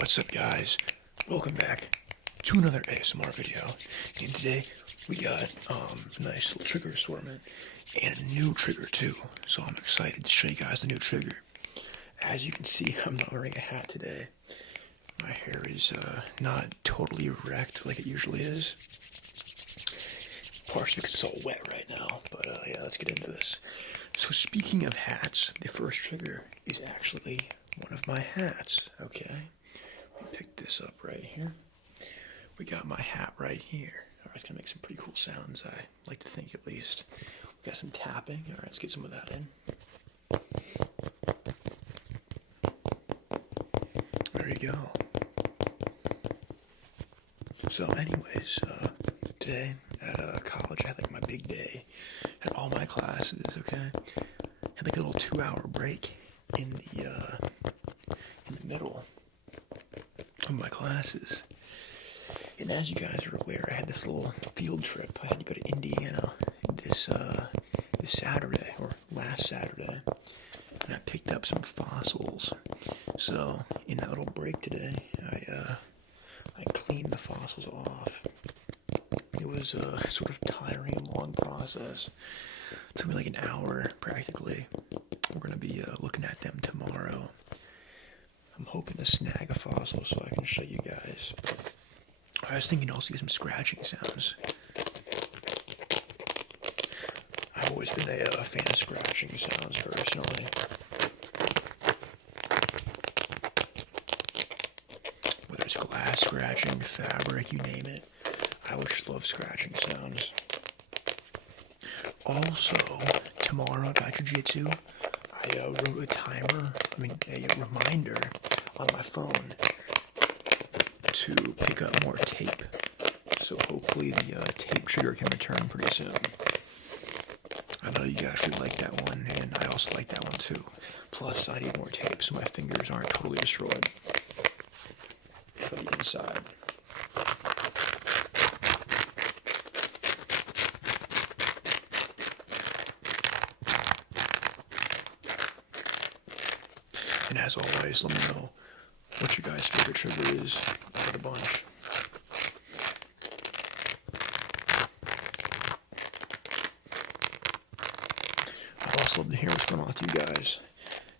What's up, guys? Welcome back to another ASMR video. And today we got a nice little trigger assortment and a new trigger too. So I'm excited to show you guys the new trigger. As you can see, I'm not wearing a hat today. My hair is not totally wrecked like it usually is. Partially because it's all wet right now. But yeah, let's get into this. So speaking of hats, the first trigger is actually one of my hats. Okay. Pick this up right here. We got my hat right here. Alright, it's gonna make some pretty cool sounds, I like to think at least. We got some tapping. Alright, let's get some of that in. There you go. So anyways, today at college I had like my big day. Had all my classes, okay? Had like a little 2-hour break in the middle of my classes. And as you guys are aware, I had this little field trip. I had to go to Indiana this Saturday, or last Saturday, and I picked up some fossils. So in that little break today, I cleaned the fossils off. It was a sort of tiring and long process. It took me like an hour practically. We're gonna be looking at them tomorrow. I'm hoping to snag a fossil so I can show you guys. I was thinking also get some scratching sounds. I've always been a fan of scratching sounds personally. Whether it's glass scratching, fabric, you name it. I always just love scratching sounds. Also, tomorrow at Jiu-Jitsu, I wrote a timer, a reminder on my phone to pick up more tape. So hopefully the tape trigger can return pretty soon. I know you guys really like that one, and I also like that one too. Plus, I need more tape so my fingers aren't totally destroyed. Show you inside. And as always, let me know what your guys' favorite trigger is out of the bunch. I'd also love to hear what's going on with you guys.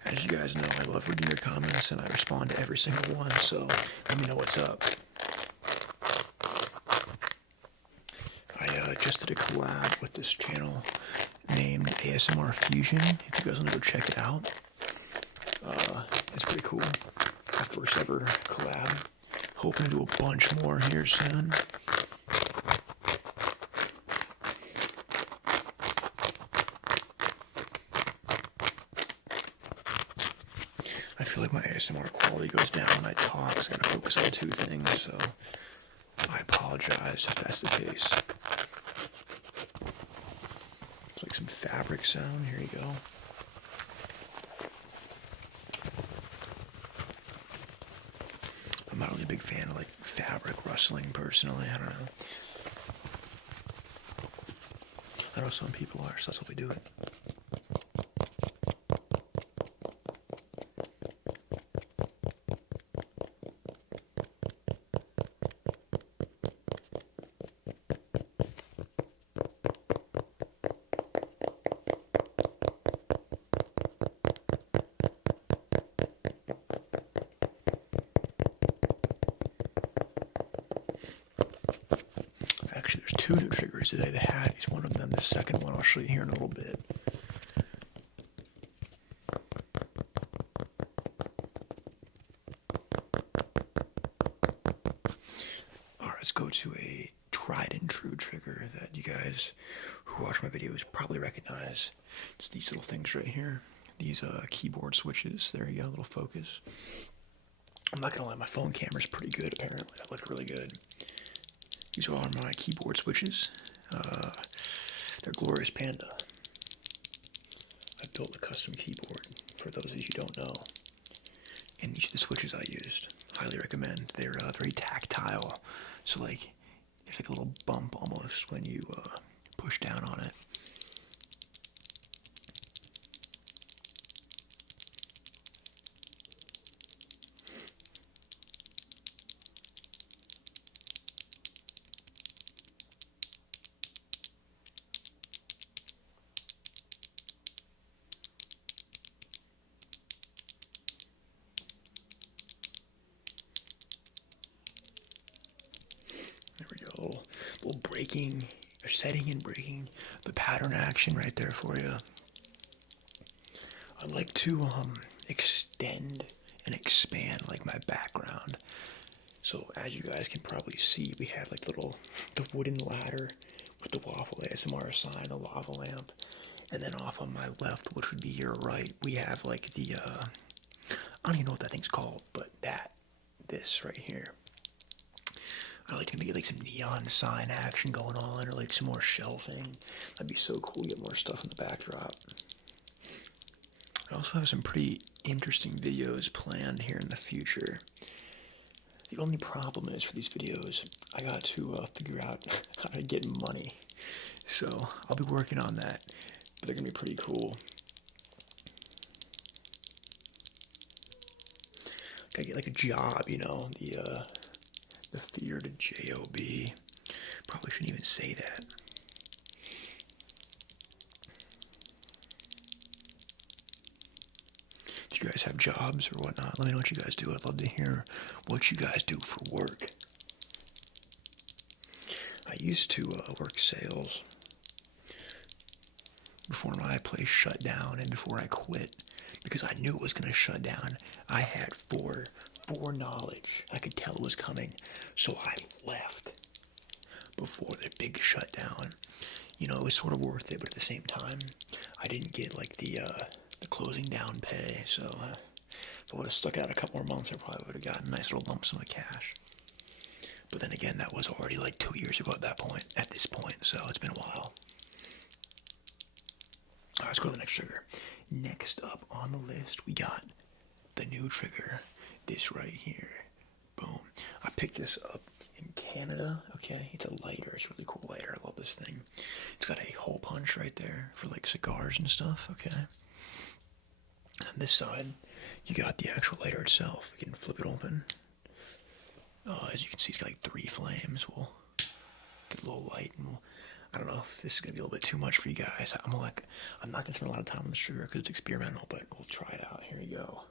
As you guys know, I love reading your comments and I respond to every single one, so let me know what's up. I just did a collab with this channel named ASMR Fusion. If you guys want to go check it out. It's pretty cool. My first ever collab. Hoping to do a bunch more here soon. I feel like my ASMR quality goes down when I talk, so I gotta focus on two things, so I apologize if that's the case. It's like some fabric sound. Here you go. I'm not really a big fan of like fabric rustling personally. I don't know. I know some people are, so that's why we do it. Actually, there's two new triggers today. The hat is one of them. The second one I'll show you here in a little bit. Alright, let's go to a tried and true trigger that you guys who watch my videos probably recognize. It's these little things right here. These keyboard switches. There you go, little focus. I'm not gonna lie, my phone camera's pretty good apparently. I look really good. These are my keyboard switches. They're Glorious Panda. I built a custom keyboard for those of you who don't know. And these are the switches I used. Highly recommend. They're very tactile. So like, there's like a little bump almost when you push down on it. little breaking, or setting and breaking the pattern action right there for you. I like to extend and expand like my background. So as you guys can probably see, we have like the wooden ladder with the waffle ASMR sign, the lava lamp, and then off on my left, which would be your right, we have like the I don't even know what that thing's called, but this right here. I like to get like some neon sign action going on, or like some more shelving. That'd be so cool to get more stuff in the backdrop. I also have some pretty interesting videos planned here in the future. The only problem is for these videos, I got to figure out how to get money. So I'll be working on that, but they're gonna be pretty cool. Gotta get like a job, you know, the theater to J-O-B. Probably shouldn't even say that. Do you guys have jobs or whatnot? Let me know what you guys do. I'd love to hear what you guys do for work. I used to work sales before my place shut down and before I quit, because I knew it was going to shut down. I had foreknowledge. I could tell it was coming, so I left before the big shutdown. You know, it was sort of worth it, but at the same time, I didn't get like the closing down pay. So if I would have stuck out a couple more months, I probably would have gotten a nice little lump sum of cash. But then again, that was already like 2 years ago at this point, so it's been a while. All right, let's go to the next trigger. Next up on the list, we got the new trigger, this right here. Boom. I picked this up in Canada, okay? It's a lighter. It's a really cool lighter. I love this thing. It's got a hole punch right there for like cigars and stuff, okay? On this side, you got the actual lighter itself. You can flip it open. As you can see, it's got like 3 flames. We'll get a little light, and I don't know if this is gonna be a little bit too much for you guys. I'm not gonna spend a lot of time on this trigger because it's experimental, but we'll try it out. Here you go.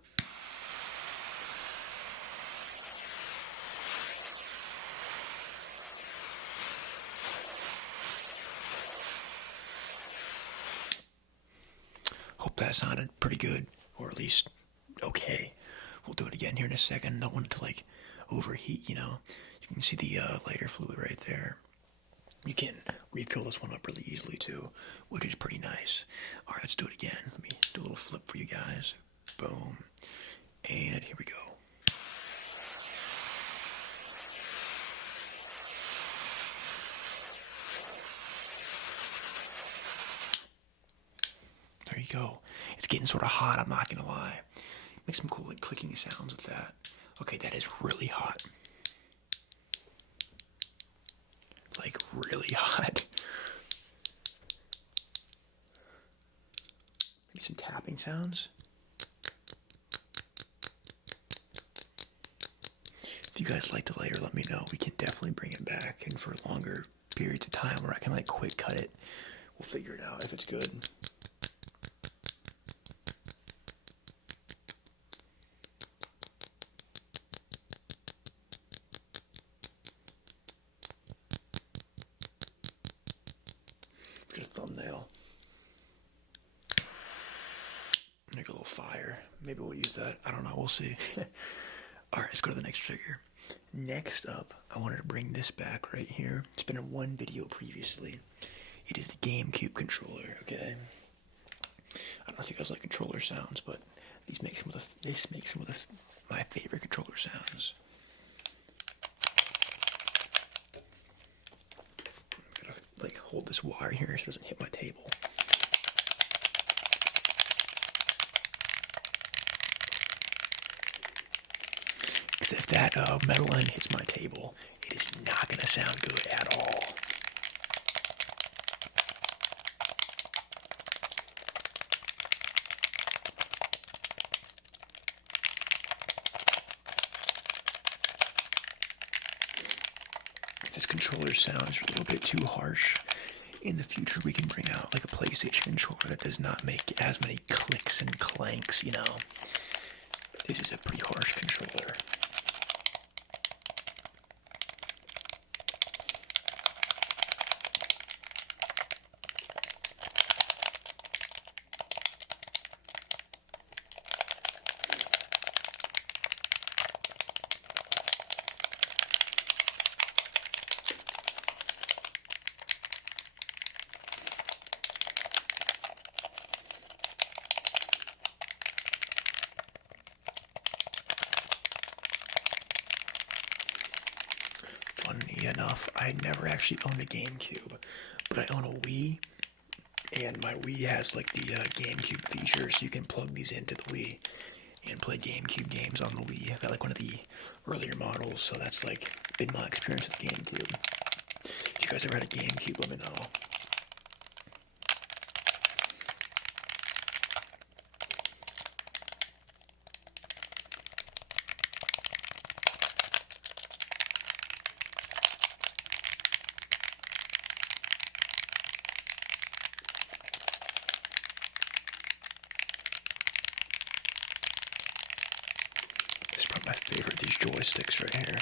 Hope that sounded pretty good, or at least okay. We'll do it again here in a second. Don't want it to like overheat, you know. You can see the lighter fluid right there. You can refill this one up really easily too, which is pretty nice. All right, let's do it again. Let me do a little flip for you guys. Boom. And here we go. There you go. It's getting sort of hot, I'm not gonna lie. Make some cool like clicking sounds with that. Okay, that is really hot. Like really hot. Maybe some tapping sounds. If you guys like the lighter, let me know. We can definitely bring it back, and for longer periods of time where I can like quick cut it, we'll figure it out if it's good. Get a thumbnail. Make a little fire. Maybe we'll use that. I don't know. We'll see. Alright, let's go to the next trigger. Next up, I wanted to bring this back right here. It's been in one video previously. It is the GameCube controller, okay? I don't know if you guys like controller sounds, but this makes some of my favorite controller sounds. I'm gonna like hold this wire here so it doesn't hit my table. Because if that metal end hits my table, it is not going to sound good at all. If this controller sounds a little bit too harsh, in the future we can bring out like a PlayStation controller that does not make as many clicks and clanks, you know. But this is a pretty harsh controller. enough, I never actually owned a GameCube, but I own a Wii, and my Wii has like the GameCube feature, so you can plug these into the Wii and play GameCube games on the Wii. I've got like one of the earlier models, so that's like been my experience with GameCube. If you guys ever had a GameCube, let me know. This is probably my favorite, these joysticks right here.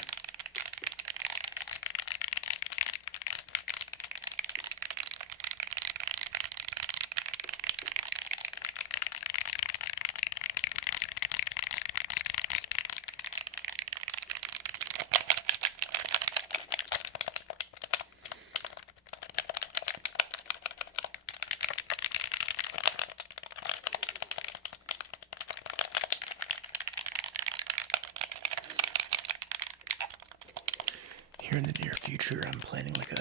Here in the near future, I'm planning like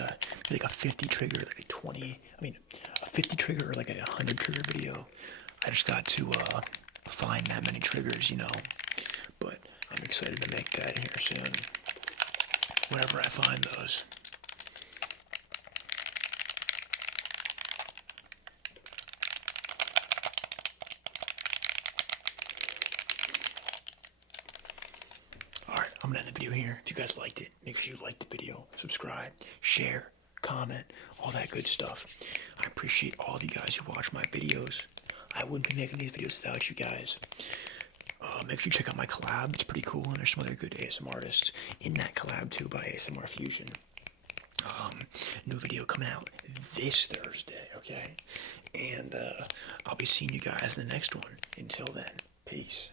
a 50 trigger, like a 20. I mean, a 50 trigger or like a 100 trigger video. I just got to find that many triggers, you know. But I'm excited to make that here soon. Whenever I find those. Alright, I'm gonna end the video here. If you guys liked it, make sure you like the video, subscribe, share, comment, all that good stuff. I appreciate all of you guys who watch my videos. I wouldn't be making these videos without you guys. Make sure you check out my collab. It's pretty cool, and there's some other good ASMR artists in that collab too by ASMR Fusion. New video coming out this Thursday, okay? And I'll be seeing you guys in the next one. Until then, peace.